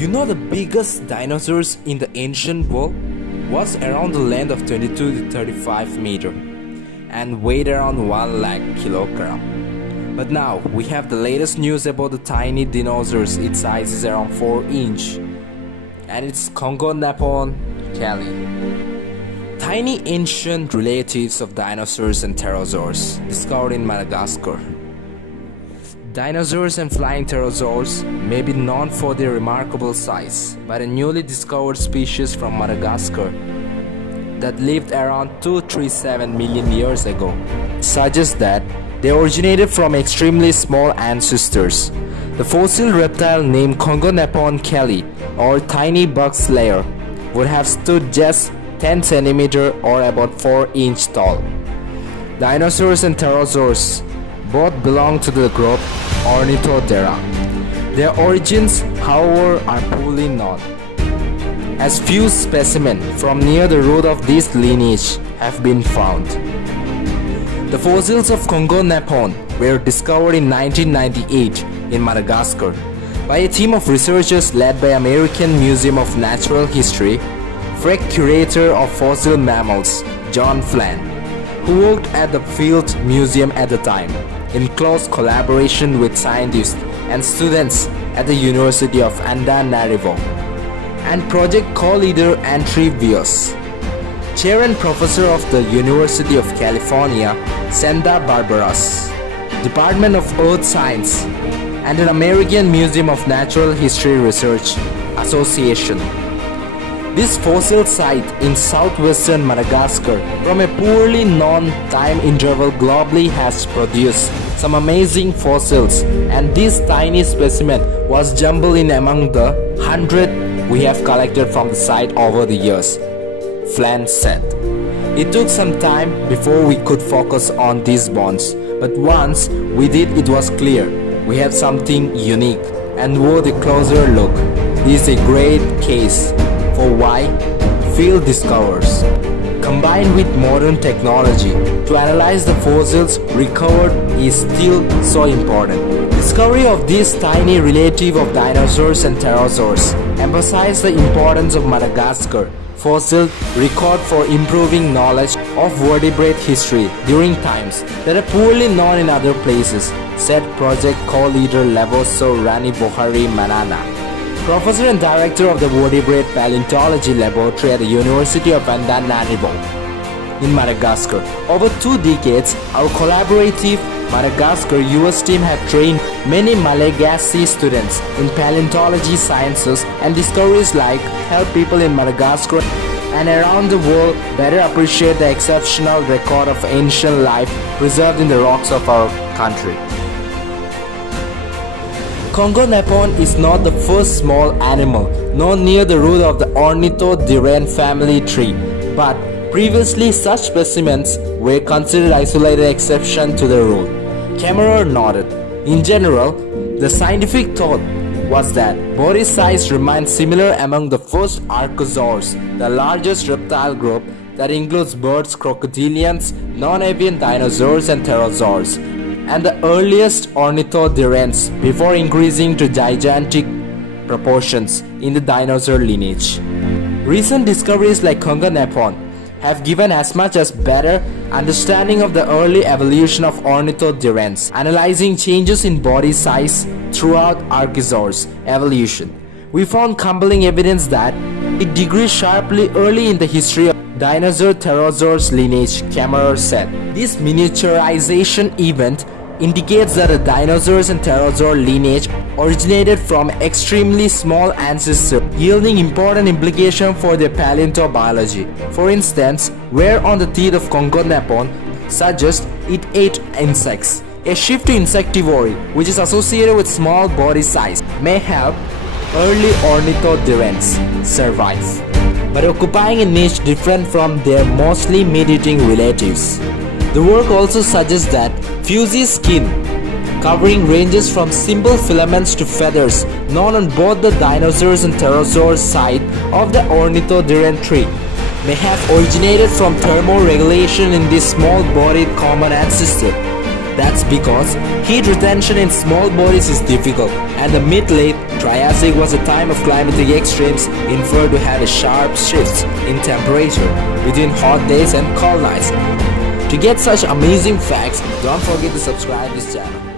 You know the biggest dinosaurs in the ancient world was around the length of 22 to 35 meter and weighed around 1 lakh kilogram. But now we have the latest news about the tiny dinosaurs. Its size is around 4 inch and it's Kongonapon Kelly. Tiny ancient relatives of dinosaurs and pterosaurs discovered in Madagascar. Dinosaurs and flying pterosaurs may be known for their remarkable size, but a newly discovered species from Madagascar that lived around 237 million years ago suggests that they originated from extremely small ancestors. The fossil reptile named Kongonapon Kelly, or tiny bug slayer, would have stood just 10 cm or about 4 inch tall. Dinosaurs and pterosaurs both belong to the group Ornithodera. Their origins, however, are poorly known, as few specimens from near the root of this lineage have been found. The fossils of Kongonapon were discovered in 1998 in Madagascar by a team of researchers led by American Museum of Natural History Frick curator of fossil mammals John Flynn, who worked at the Field Museum at the time, in close collaboration with scientists and students at the University of Antananarivo, and project co-leader Andrew Vios, chair and professor of the University of California, Santa Barbara's Department of Earth Science, and an American Museum of Natural History Research Association. This fossil site in southwestern Madagascar from a poorly known time interval globally has produced some amazing fossils, and this tiny specimen was jumbled in among the 100 we have collected from the site over the years, Flynn said. It took some time before we could focus on these bones, but once we did, it was clear we have something unique and worth a closer look. This is a great case for why field discoverers, combined with modern technology to analyze the fossils recovered, is still so important. Discovery of this tiny relative of dinosaurs and pterosaurs emphasize the importance of Madagascar fossil record for improving knowledge of vertebrate history during times that are poorly known in other places, said project co-leader Levoso Rani Bohari Manana, professor and director of the Vertebrate Paleontology Laboratory at the University of Antananarivo in Madagascar. Over 2 decades, our collaborative Madagascar-US team have trained many Malagasy students in paleontology sciences, and discoveries like help people in Madagascar and around the world better appreciate the exceptional record of ancient life preserved in the rocks of our country. Kongonapon is not the first small animal known near the root of the Ornithoderae family tree, but previously such specimens were considered isolated exception to the rule. Cameron nodded. In general, the scientific thought was that body size remained similar among the first archosaurs, the largest reptile group that includes birds, crocodilians, non-avian dinosaurs and pterosaurs, and the earliest ornithoderaans before increasing to gigantic proportions in the dinosaur lineage. Recent discoveries like Kongonapon have given as much as better understanding of the early evolution of ornithoderaans, analyzing changes in body size throughout archosaurs evolution. We found compelling evidence that it decreased sharply early in the history of dinosaur-pterosaurs lineage, Cameron said. This miniaturization event indicates that the dinosaurs and pterosaur lineage originated from extremely small ancestors, yielding important implications for their paleontology. For instance, wear on the teeth of Kongonapon suggests it ate insects. A shift to insectivory, which is associated with small body size, may help early ornithoderaans survive, but occupying a niche different from their mostly meat-eating relatives. The work also suggests that fuzzy skin covering ranges from simple filaments to feathers known on both the dinosaurs and pterosaurs side of the Ornithoderaan tree may have originated from thermoregulation in this small-bodied common ancestor. That's because heat retention in small bodies is difficult, and the mid-late Triassic was a time of climatic extremes inferred to have a sharp shifts in temperature between hot days and cold nights. To get such amazing facts, don't forget to subscribe this channel.